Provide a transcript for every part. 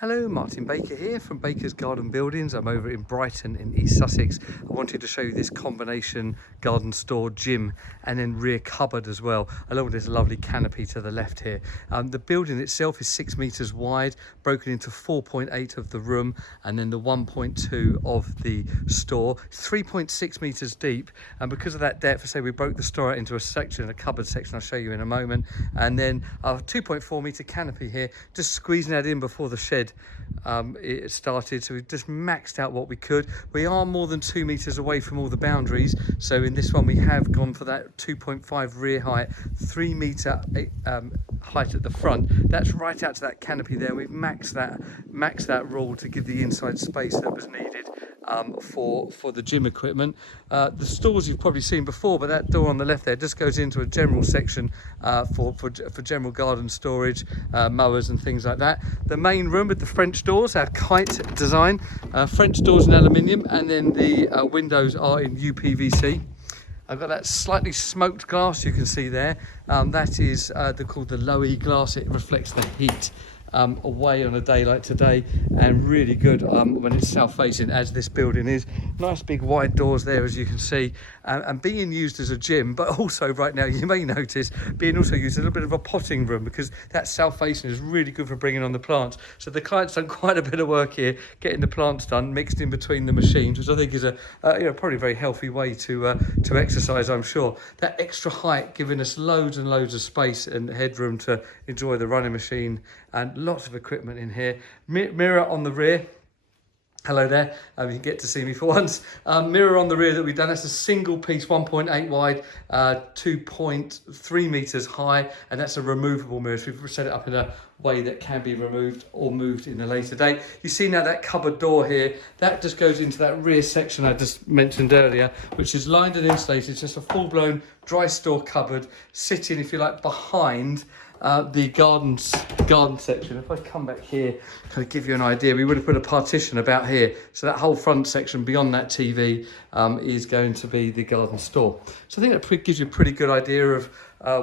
Hello, Martin Baker here from Baker's Garden Buildings. I'm over in Brighton in East Sussex. I wanted to show you this combination garden store, gym, and then rear cupboard as well, along with this lovely canopy to the left here. The building itself is 6 meters wide, broken into 4.8 of the room, and then the 1.2 of the store. It's 3.6 meters deep, and because of that depth, I say we broke the store out into a section, a cupboard section I'll show you in a moment, and then a 2.4 meter canopy here, just squeezing that in before the shed it started, so we just maxed out what we could. We are more than 2 meters away from all the boundaries, so in this one we have gone for that 2.5 rear height, 3 meter height at the front. That's right out to that canopy there. We've maxed that rule to give the inside space that was needed for the gym equipment. The stores you've probably seen before, but that door on the left there just goes into a general section for general garden storage, mowers and things like that. The main room with the French doors, our kite design, French doors in aluminium, and then the windows are in UPVC. I've got that slightly smoked glass you can see there. That is called the low E glass. It reflects the heat away on a day like today, and really good when it's south facing, as this building is. Nice big wide doors there, as you can see, and being used as a gym, but also right now you may notice being also used as a little bit of a potting room, because that south facing is really good for bringing on the plants. So the client's done quite a bit of work here getting the plants done, mixed in between the machines, which I think is a probably a very healthy way to exercise, I'm sure. That extra height giving us loads and loads of space and headroom to enjoy the running machine, and lots of equipment in here. Mirror on the rear. Hello there, you get to see me for once. Mirror on the rear that we've done, that's a single piece, 1.8 wide, 2.3 meters high, and that's a removable mirror. So we've set it up in a way that can be removed or moved in a later date. You see now that cupboard door here, that just goes into that rear section I just mentioned earlier, which is lined and insulated. It's just a full-blown dry store cupboard sitting, if you like, behind the garden section. If I come back here, kind of give you an idea, we would have put a partition about here. So that whole front section beyond that TV is going to be the garden store. So I think that gives you a pretty good idea of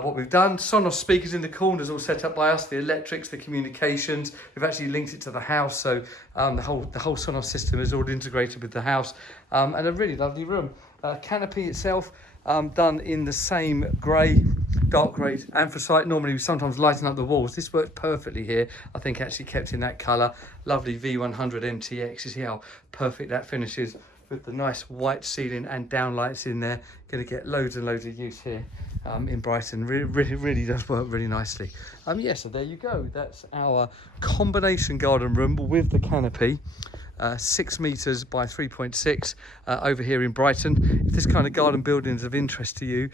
what we've done. Sonos speakers in the corners all set up by us, the electrics, the communications. We've actually linked it to the house, so the whole Sonos system is all integrated with the house, and a really lovely room. Canopy itself done in the same grey, dark grey anthracite. Normally we sometimes lighten up the walls. This works perfectly here. I think actually kept in that colour. Lovely V100 MTX. You see how perfect that finishes with the nice white ceiling and downlights in there. Going to get loads and loads of use here in Brighton. Really does work really nicely. Yeah, so there you go. That's our combination garden room with the canopy. 6 meters by 3.6 over here in Brighton. If this kind of garden building is of interest to you,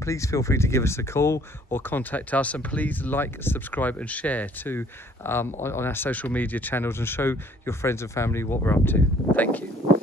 please feel free to give us a call or contact us, and please like, subscribe and share to on our social media channels, and show your friends and family what we're up to. Thank you.